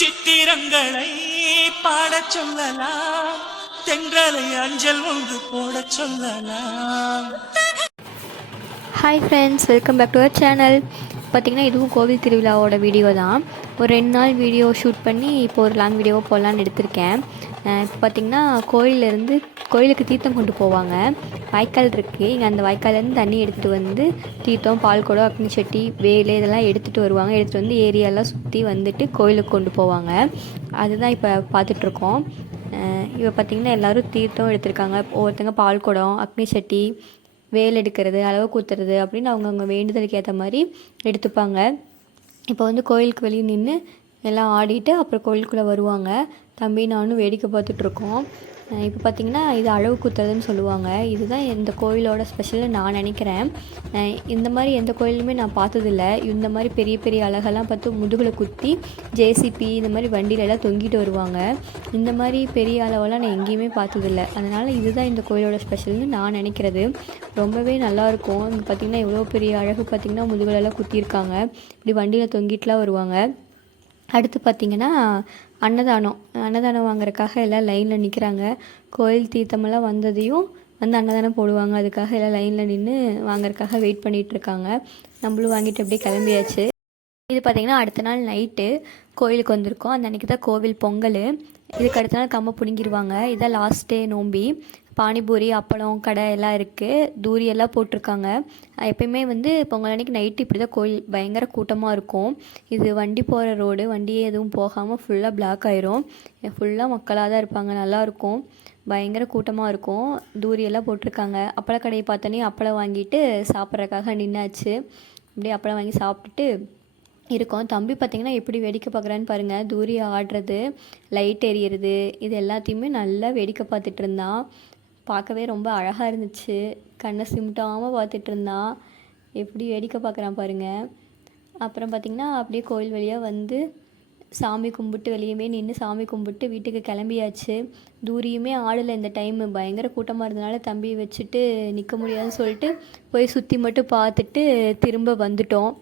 சித்திரங்களை பாடச் சொல்லலாம், தென்றலை அஞ்சல் ஒன்று போடச் சொல்லலாம். Hi friends, welcome back to our channel. பார்த்திங்கன்னா இதுவும் கோவில் திருவிழாவோட வீடியோ தான். ஒரு 2 நாள் வீடியோ ஷூட் பண்ணி இப்போ ஒரு லாங் வீடியோவாக போடலான்னு எடுத்திருக்கேன். இப்போ பார்த்திங்கன்னா கோயிலுக்கு தீர்த்தம் கொண்டு போவாங்க. வாய்க்கால் இருக்குது, இங்கே அந்த வாய்க்கால்லேருந்து தண்ணி எடுத்துகிட்டு வந்து தீர்த்தம், பால் குடம், அக்னி சட்டி, வேலு இதெல்லாம் எடுத்துகிட்டு வருவாங்க. எடுத்துகிட்டு வந்து ஏரியாலாம் சுற்றி வந்துட்டு கோயிலுக்கு கொண்டு போவாங்க. அதுதான் இப்போ பார்த்துட்ருக்கோம். இப்போ பார்த்திங்கன்னா எல்லோரும் தீர்த்தம் எடுத்திருக்காங்க. ஒவ்வொருத்தங்க பால் குடம், அக்னி சட்டி, வேல் எடுக்கிறது, அளவு கூத்துறது அப்படின்னு அவங்கவுங்க வேண்டுதலுக்கு ஏற்ற மாதிரி எடுத்துப்பாங்க. இப்போ வந்து கோயிலுக்கு வெளியே நின்று எல்லாம் ஆடிட்டு அப்புறம் கோயிலுக்குள்ளே வருவாங்க. தம்பி நானும் வேடிக்கை பார்த்துட்ருக்கோம். இப்போ பார்த்திங்கன்னா இது அளவு குத்துறதுன்னு சொல்லுவாங்க. இதுதான் இந்த கோயிலோட ஸ்பெஷல்னு நான் நினைக்கிறேன். இந்த மாதிரி எந்த கோயிலுமே நான் பார்த்ததில்ல. இந்த மாதிரி பெரிய பெரிய அழகெல்லாம் பார்த்து முதுகில் குத்தி ஜேசிபி இந்த மாதிரி வண்டியிலலாம் தொங்கிட்டு வருவாங்க. இந்த மாதிரி பெரிய அளவெல்லாம் நான் எங்கேயுமே பார்த்ததில்ல. அதனால் இதுதான் இந்த கோயிலோட ஸ்பெஷல்னு நான் நினைக்கிறது. ரொம்பவே நல்லாயிருக்கும். இங்கே பார்த்திங்கன்னா எவ்வளோ பெரிய அழகு பார்த்திங்கன்னா முதுகுலெல்லாம் குத்தியிருக்காங்க. இப்படி வண்டியில் தொங்கிட்டுலாம் வருவாங்க. அடுத்து பார்த்திங்கன்னா அன்னதானம் வாங்குறதுக்காக எல்லாம் லைனில் நிற்கிறாங்க. கோயில் தீர்த்தமெல்லாம் வந்ததையும் வந்து அன்னதானம் போடுவாங்க. அதுக்காக எல்லாம் லைனில் நின்று வாங்குறதுக்காக வெயிட் பண்ணிகிட்ருக்காங்க. நம்மளும் வாங்கிட்டு அப்படியே கிளம்பியாச்சு. இது பார்த்திங்கன்னா அடுத்த நாள் நைட்டு கோயிலுக்கு வந்திருக்கோம். அந்த அன்றைக்கி தான் கோவில் பொங்கல். இதுக்கு அடுத்த நாள் கம்ப பிடுங்கிடுவாங்க. இதான் லாஸ்ட் டே நோம்பி. பானிபூரி, அப்பளம், கடை எல்லாம் இருக்குது. தூரியெல்லாம் போட்டிருக்காங்க. எப்பயுமே வந்து பொங்கல் அன்றைக்கி நைட்டு இப்படி தான் கோயில் பயங்கர கூட்டமாக இருக்கும். இது வண்டி போகிற ரோடு, வண்டியே எதுவும் போகாமல் ஃபுல்லாக பிளாக் ஆயிரும். ஃபுல்லாக மக்களாக தான் இருப்பாங்க. நல்லாயிருக்கும், பயங்கர கூட்டமாக இருக்கும். தூரியெல்லாம் போட்டிருக்காங்க. அப்பளக்கடையை பார்த்தோன்னே அப்பளம் வாங்கிட்டு சாப்பிட்றதுக்காக நின்னாச்சு. அப்படியே அப்பளம் வாங்கி சாப்பிட்டுட்டு இருக்கோம். தம்பி பார்த்திங்கன்னா எப்படி வேடிக்கை பார்க்குறான்னு பாருங்கள். தூரிய ஆடுறது, லைட் எரியிறது, இது எல்லாத்தையுமே நல்லா வேடிக்கை பார்த்துட்டு இருந்தான். பார்க்கவே ரொம்ப அழகாக இருந்துச்சு. கண்ணை சிமிட்டாமல் பார்த்துட்டு இருந்தான். எப்படி வேடிக்கை பார்க்குறான் பாருங்கள். அப்புறம் பார்த்திங்கன்னா அப்படியே கோயில் வழியாக வந்து சாமி கும்பிட்டு வெளியவே நின்று சாமி கும்பிட்டு வீட்டுக்கு கிளம்பியாச்சு. தூரியுமே ஆடலை இந்த டைமு. பயங்கர கூட்டமாக இருந்தனால தம்பியை வச்சுட்டு நிற்க முடியாதுன்னு சொல்லிட்டு போய் சுற்றி மட்டும் பார்த்துட்டு திரும்ப வந்துட்டோம்.